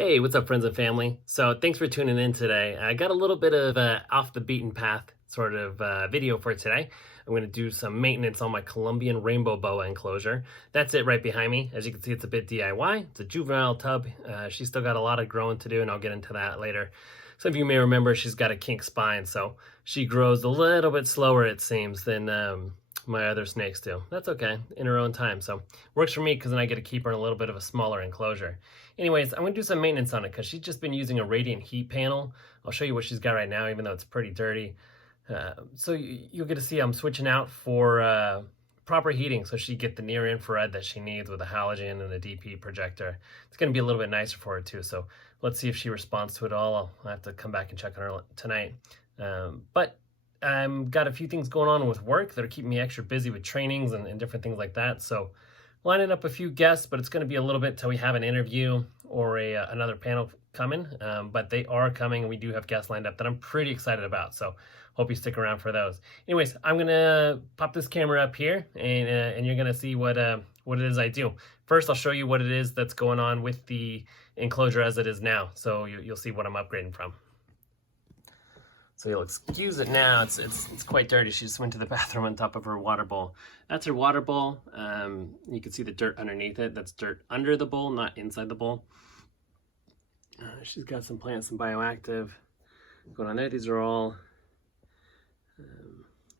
Hey, what's up, friends and family? So thanks for tuning in today. I got a little bit of off the beaten path sort of video for today. I'm going to do some maintenance on my Colombian rainbow boa enclosure. That's it right behind me. As you can see, it's a bit DIY. It's a juvenile tub. She's still got a lot of growing to do, and I'll get into that later. Some of you may remember she's got a kink spine, so she grows a little bit slower, it seems, than my other snakes do. That's okay, in her own time. So works for me because then I get to keep her in a little bit of a smaller enclosure. Anyways, I'm gonna do some maintenance on it because she's just been using a radiant heat panel. I'll show you what she's got right now, even though it's pretty dirty. So you'll get to see I'm switching out for proper heating so she get the near infrared that she needs with a halogen and a DP projector. It's gonna be a little bit nicer for her too. So let's see if she responds to it all. I'll have to come back and check on her tonight. But I've got a few things going on with work that are keeping me extra busy with trainings and different things like that. So lining up a few guests, but it's going to be a little bit till we have an interview or another panel coming. But they are coming, and we do have guests lined up that I'm pretty excited about. So hope you stick around for those. Anyways, I'm going to pop this camera up here, and you're going to see what it is I do. First, I'll show you what it is that's going on with the enclosure as it is now. So you'll see what I'm upgrading from. So you'll excuse it now, it's quite dirty. She just went to the bathroom on top of her water bowl. That's her water bowl. You can see the dirt underneath it. That's dirt under the bowl, not inside the bowl. She's got some plants, some bioactive going on there. These are all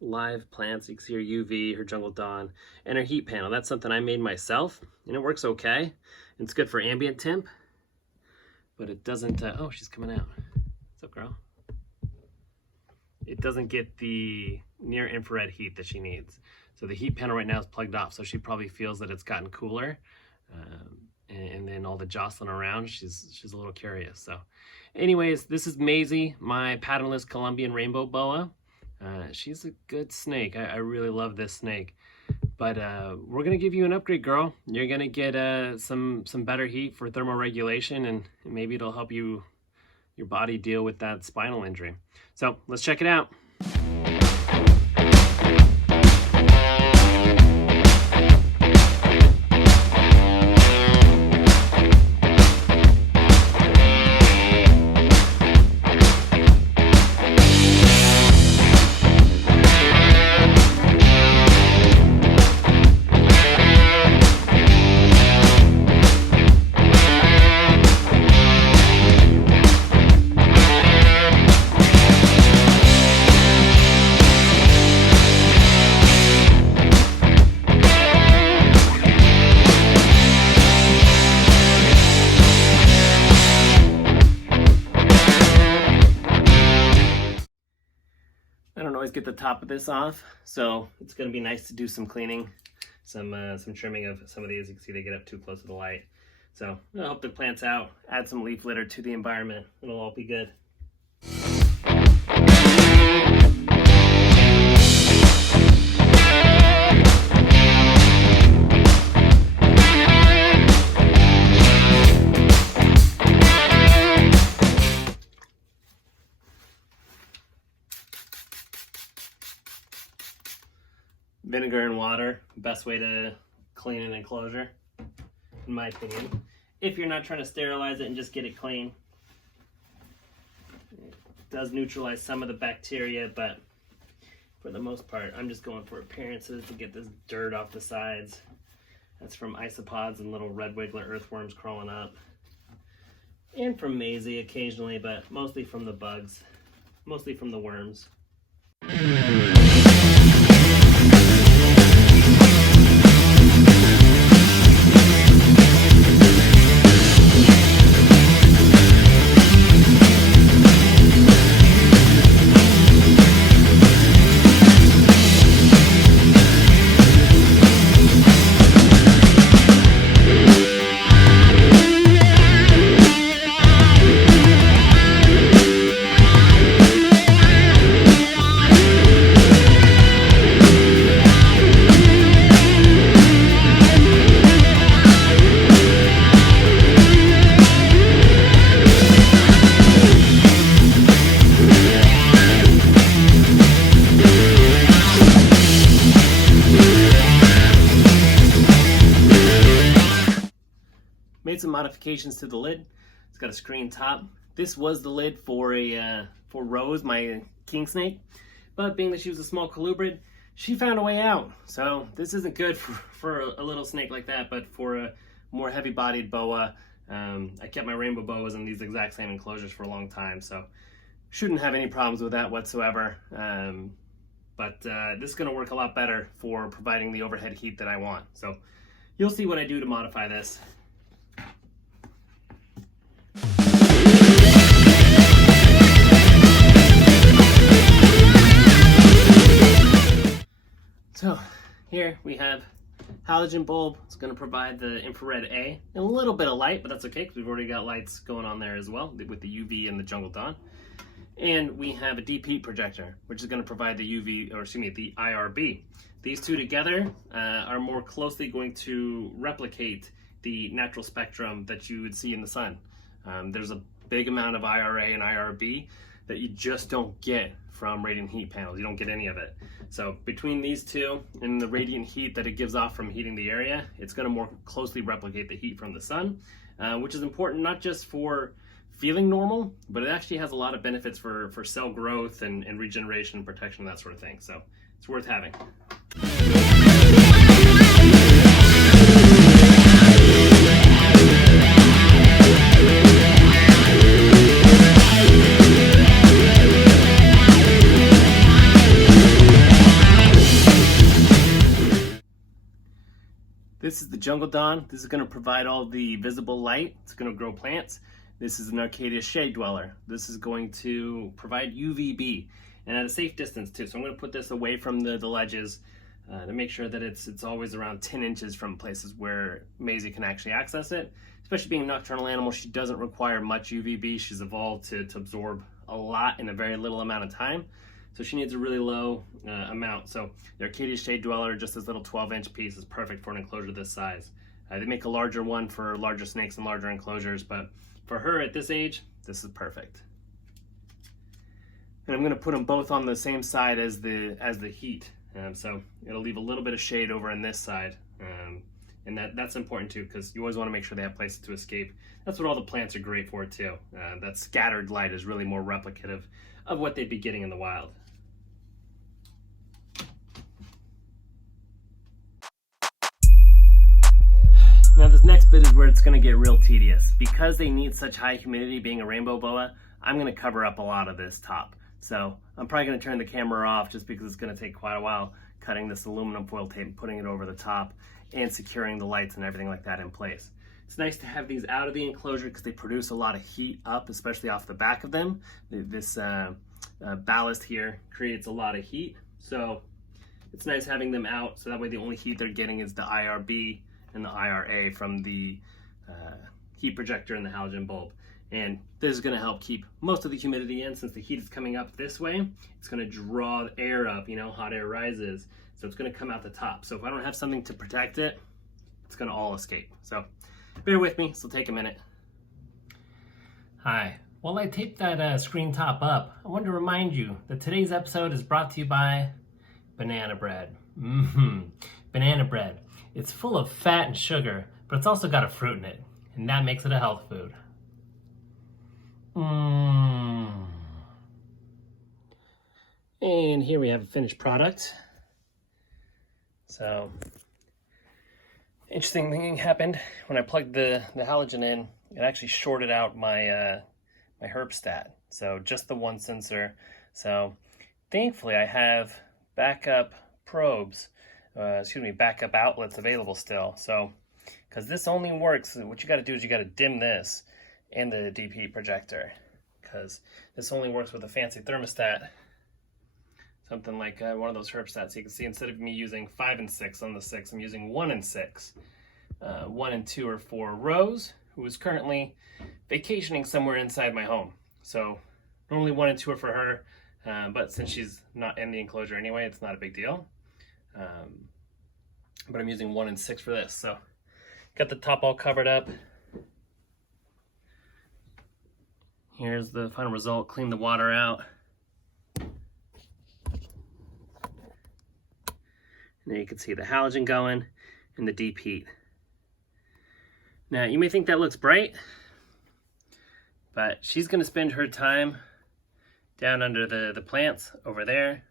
live plants. You can see her UV, her jungle dawn, and her heat panel. That's something I made myself, and it works okay. It's good for ambient temp, but it doesn't, oh, she's coming out. What's up, girl? It doesn't get the near infrared heat that she needs. So the heat panel right now is plugged off, so she probably feels that it's gotten cooler. And then all the jostling around, she's a little curious. So anyways, this is Maisie, my patternless Colombian rainbow boa. She's a good snake. I really love this snake. But we're gonna give you an upgrade, girl. You're gonna get some better heat for thermoregulation, and maybe it'll help your body deal with that spinal injury. So let's check it out. Get the top of this off, so it's going to be nice to do some cleaning, some trimming of some of these. You can see they get up too close to the light, so I'll help the plants out, add some leaf litter to the environment. It'll all be good. Vinegar and water, best way to clean an enclosure, in my opinion. If you're not trying to sterilize it and just get it clean. It does neutralize some of the bacteria, but for the most part, I'm just going for appearances to get this dirt off the sides. That's from isopods and little red wiggler earthworms crawling up. And from Maisie occasionally, but mostly from the bugs, mostly from the worms. Made some modifications to the lid. It's got a screen top. This was the lid for for Rose, my king snake, but being that she was a small colubrid, she found a way out. So this isn't good for a little snake like that, but for a more heavy-bodied boa, I kept my rainbow boas in these exact same enclosures for a long time, so shouldn't have any problems with that whatsoever. But this is going to work a lot better for providing the overhead heat that I want. So you'll see what I do to modify this. So here we have halogen bulb. It's going to provide the infrared A and a little bit of light, but that's okay because we've already got lights going on there as well with the UV and the jungle dawn. And we have a deep heat projector, which is going to provide the UV, or excuse me, the IRB. These two together are more closely going to replicate the natural spectrum that you would see in the sun. There's a big amount of IRA and IRB that you just don't get from radiant heat panels. You don't get any of it. So between these two and the radiant heat that it gives off from heating the area, it's going to more closely replicate the heat from the sun, which is important not just for feeling normal, but it actually has a lot of benefits for cell growth and regeneration, protection, that sort of thing. So it's worth having. This is the jungle dawn. This is going to provide all the visible light. It's going to grow plants. This is an Arcadia shade dweller. This is going to provide UVB and at a safe distance too. So I'm going to put this away from the ledges to make sure that it's always around 10 inches from places where Maisie can actually access it. Especially being a nocturnal animal, she doesn't require much UVB. She's evolved to absorb a lot in a very little amount of time. So she needs a really low amount. So the Arcadia shade dweller, just this little 12-inch piece, is perfect for an enclosure this size. They make a larger one for larger snakes and larger enclosures, but for her at this age, this is perfect. And I'm going to put them both on the same side as the heat. So it'll leave a little bit of shade over on this side. And that's important too, because you always want to make sure they have places to escape. That's what all the plants are great for too. That scattered light is really more replicative of what they'd be getting in the wild. Now this next bit is where it's going to get real tedious. Because they need such high humidity being a rainbow boa, I'm going to cover up a lot of this top. So I'm probably going to turn the camera off just because it's going to take quite a while cutting this aluminum foil tape and putting it over the top and securing the lights and everything like that in place. It's nice to have these out of the enclosure because they produce a lot of heat up, especially off the back of them. This ballast here creates a lot of heat. So it's nice having them out so that way the only heat they're getting is the IRB and the IRA from the heat projector and the halogen bulb. And this is going to help keep most of the humidity in. Since the heat is coming up this way, it's going to draw air up, hot air rises. So it's going to come out the top. So if I don't have something to protect it, it's going to all escape. So bear with me, this will take a minute. Hi, while I tape that screen top up, I wanted to remind you that today's episode is brought to you by banana bread. Banana bread. It's full of fat and sugar, but it's also got a fruit in it, and that makes it a health food. And here we have a finished product. So, interesting thing happened when I plugged the halogen in. It actually shorted out my my herb stat. So just the one sensor. So thankfully I have backup probes. Backup outlets available still. So, because this only works, what you got to do is you got to dim this and the deep heat projector, because this only works with a fancy thermostat, something like one of those herb stats. You can see instead of me using 5 and 6 on the 6, I'm using 1 and 6. 1 and 2 are for Rose, who is currently vacationing somewhere inside my home. So normally 1 and 2 are for her, but since she's not in the enclosure anyway, it's not a big deal. But I'm using 1 and 6 for this. So got the top all covered up. Here's the final result. Clean the water out. And there you can see the halogen going and the deep heat. Now you may think that looks bright, But she's going to spend her time down under the plants over there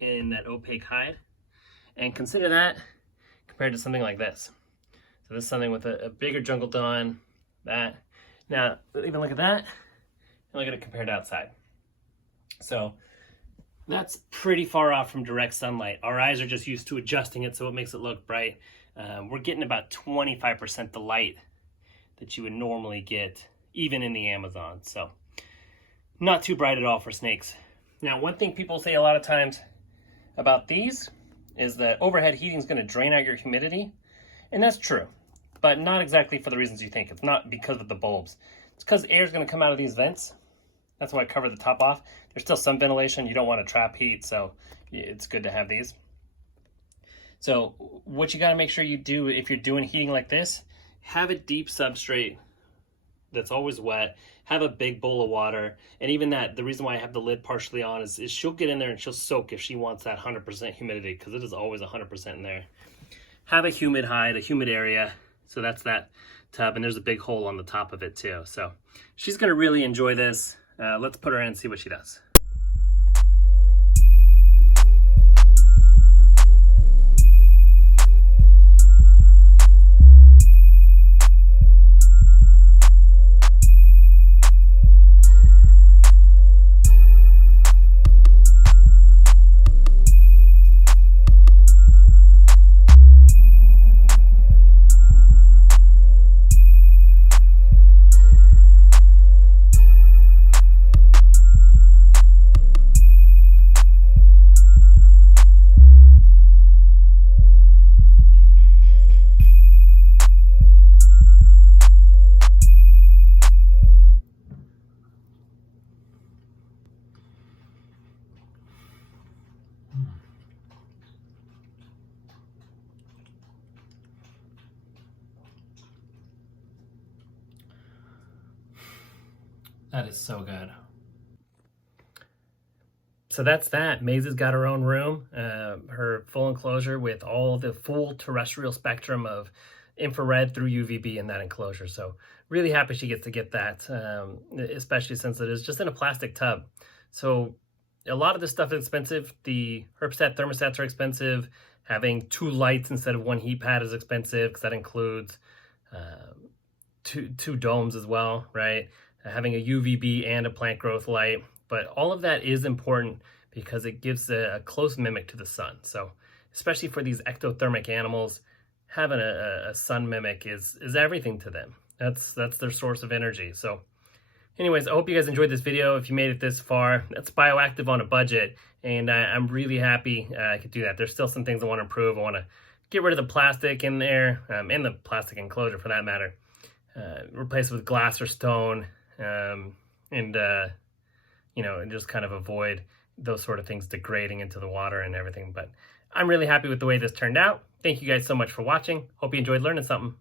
in that opaque hide. And consider that compared to something like this. So this is something with a bigger jungle dawn, that. Now, even look at that, and look at it compared to outside. So that's pretty far off from direct sunlight. Our eyes are just used to adjusting it so it makes it look bright. We're getting about 25% the light that you would normally get even in the Amazon. So not too bright at all for snakes. Now, one thing people say a lot of times about these is that overhead heating is going to drain out your humidity. And that's true, but not exactly for the reasons you think. It's not because of the bulbs. It's because air is going to come out of these vents. That's why I covered the top off. There's still some ventilation. You don't want to trap heat, so it's good to have these. So what you got to make sure you do if you're doing heating like this, have a deep substrate that's always wet, have a big bowl of water, and even that, the reason why I have the lid partially on is she'll get in there and she'll soak if she wants that 100% humidity, because it is always 100% in there. Have a humid hide, a humid area, so that's that tub, and there's a big hole on the top of it too. So she's going to really enjoy this. Let's put her in and see what she does. That is so good. So that's that. Maisie's got her own room, her full enclosure with all the full terrestrial spectrum of infrared through UVB in that enclosure. So really happy she gets to get that, especially since it is just in a plastic tub. So a lot of this stuff is expensive. The Herpset thermostats are expensive. Having 2 lights instead of 1 heat pad is expensive because that includes two domes as well, right? Having a UVB and a plant growth light. But all of that is important because it gives a close mimic to the sun. So especially for these ectothermic animals, having a sun mimic is everything to them. That's their source of energy. So anyways, I hope you guys enjoyed this video. If you made it this far, that's Bioactive on a budget. And I'm really happy I could do that. There's still some things I want to improve. I want to get rid of the plastic in there, and the plastic enclosure for that matter. Replace it with glass or stone. And just kind of avoid those sort of things degrading into the water and everything. But I'm really happy with the way this turned out. Thank you guys so much for watching. Hope you enjoyed learning something.